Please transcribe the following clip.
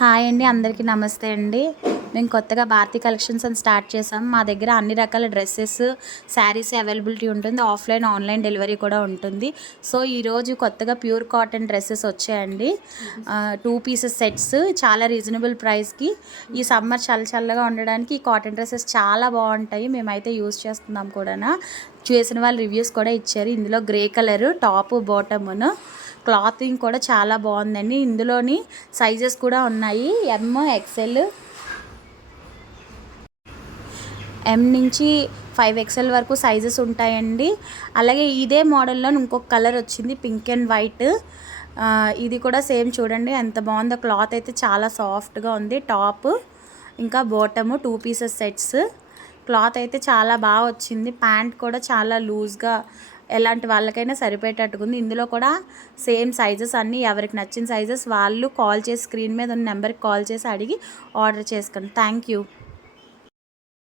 Hi అండి, అందరికీ నమస్తే అండి. మేము కొత్తగా భారతి కలెక్షన్స్ అని స్టార్ట్ చేసాం. మా దగ్గర అన్ని రకాల డ్రెస్సెస్, శారీస్ అవైలబిలిటీ ఉంటుంది. ఆఫ్లైన్, ఆన్లైన్ డెలివరీ కూడా ఉంటుంది. సో ఈరోజు కొత్తగా ప్యూర్ కాటన్ డ్రెస్సెస్ వచ్చాయండి. 2 పీసెస్ సెట్స్ చాలా రీజనబుల్ ప్రైస్కి. ఈ సమ్మర్ చల్లగా ఉండడానికి ఈ కాటన్ డ్రెస్సెస్ చాలా బాగుంటాయి. మేమైతే యూస్ చేస్తున్నాం కూడా. చేసిన వాళ్ళు రివ్యూస్ కూడా ఇచ్చారు. ఇందులో గ్రే కలర్ టాప్, బాటమ్ను క్లాతింగ్ కూడా చాలా బాగుందండి. ఇందులోని సైజెస్ కూడా ఉన్నాయి. ఎక్స్ఎల్, ఎం నుంచి 5XL వరకు సైజెస్ ఉంటాయండి. అలాగే ఇదే మోడల్లో ఇంకొక కలర్ వచ్చింది, పింక్ అండ్ వైట్. ఇది కూడా సేమ్ చూడండి ఎంత బాగుందో. క్లాత్ అయితే చాలా సాఫ్ట్గా ఉంది. టాప్ ఇంకా బాటము 2 పీసెస్ సెట్స్. క్లాత్ అయితే చాలా బాగా వచ్చింది. ప్యాంట్ కూడా చాలా లూజ్గా, ఎలాంటి వాళ్ళకైనా సరిపోయేటట్టుగా ఉంది. ఇందులో కూడా సేమ్ సైజెస్ అన్నీ, ఎవరికి నచ్చిన సైజెస్ వాళ్ళు కాల్ చేసి, స్క్రీన్ మీద ఉన్న నెంబర్కి కాల్ చేసి అడిగి ఆర్డర్ చేసుకోండి. Thank you.